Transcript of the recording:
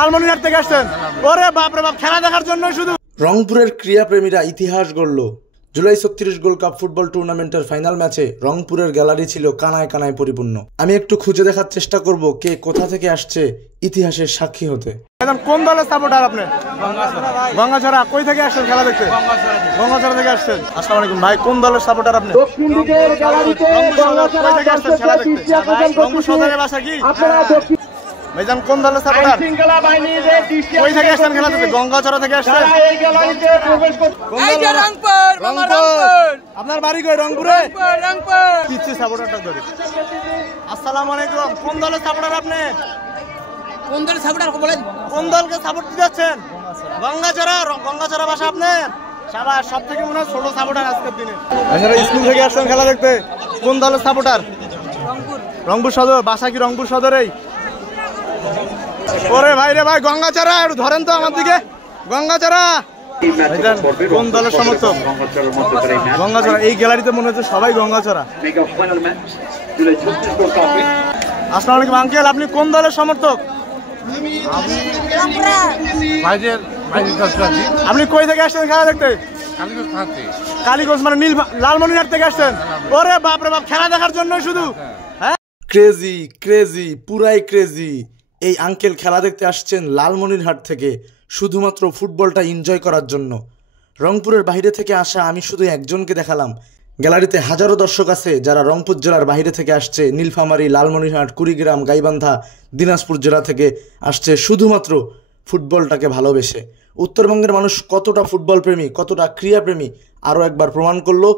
লালমনিরহাট থেকে আসছেন? ওরে বাপ রে বাপ, খেলা দেখার জন্য শুধু। রংপুরের ক্রীড়াপ্রেমীরা ইতিহাস গড়ল। জুলাই 36 গোল্ড কাপ ফুটবল টুর্নামেন্টের ফাইনাল ম্যাচে রংপুরের গ্যালারি ছিল কানায় কানায় পরিপূর্ণ। আমি একটু খুঁজে দেখার চেষ্টা করব কে কোথা থেকে আসছে ইতিহাসের সাক্ষী হতে। কোন দলের সাপোর্টার আপনি? গঙ্গাছড়া। কই থেকে আসছেন খেলা দেখতে? গঙ্গাছড়া থেকে আসছেন। আসসালামু আলাইকুম ভাই, কোন দলের সাপোর্টার আপনি? কই থেকে আসছেন খেলা দেখতে? রংপুর সদরের বাসা কি? ভাইজান কোন দলের সাপোর্টার? কই থেকে আসছেন খেলা দেখতে? গঙ্গাছড়া থেকে আসছেন? আপনার বাড়ি কই? রংপুরে। পিচ্ছি সাপোর্টারটা ধরে। আসসালামু আলাইকুম, কোন দলের সাপোর্টার আপনি? কোন দলের সাপোর্টার বলে? কোন দলকে সাপোর্ট দিতে যাচ্ছেন? গঙ্গাছড়া। গঙ্গাছড়া বাসা আপনার? সাবাস, সব থেকে মনে হয় ছোট সাপোর্টার আজকের দিনে। আপনারা স্কুল থেকে আসছেন খেলা দেখতে? কোন দলের সাপোর্টার? রংপুর সদর। বাসা কি রংপুর সদরেই? ওরে ভাই রে ভাই, গঙ্গাছড়া একটু ধরেন তো আমার দিকে। গঙ্গাছড়া। কোন দলের সমর্থক? গঙ্গাছড়া। এই গ্যালারিতে মনে হচ্ছে সবাই গঙ্গাছড়া। আসসালামু আলাইকুম আঙ্কেল, আপনি কোন দলের সমর্থক? আপনি কই থেকে আসছেন খেলা দেখতে? কালীগঞ্জ মানে লালমনিরহাট থেকে আসছেন? ওরে বাপ রে বাপ, খেলা দেখার জন্য শুধু। হ্যাঁ, ক্রেজি ক্রেজি, পুরাই ক্রেজি। এই আঙ্কেল খেলা দেখতে আসছেন লালমনিরহাট থেকে শুধুমাত্র ফুটবলটা এনজয় করার জন্য। রংপুরের বাইরে থেকে আসা আমি শুধু একজনকে দেখালাম। গ্যালারিতে হাজারো দর্শক আছে যারা রংপুর জেলার বাইরে থেকে আসছে। নীলফামারী, লালমনিরহাট, কুড়িগ্রাম, গাইবান্ধা, দিনাজপুর জেলা থেকে আসছে শুধুমাত্র ফুটবলটাকে ভালোবেসে। উত্তরবঙ্গের মানুষ কতটা ফুটবল প্রেমী, কতটা ক্রীড়াপ্রেমী আরও একবার প্রমাণ করলো।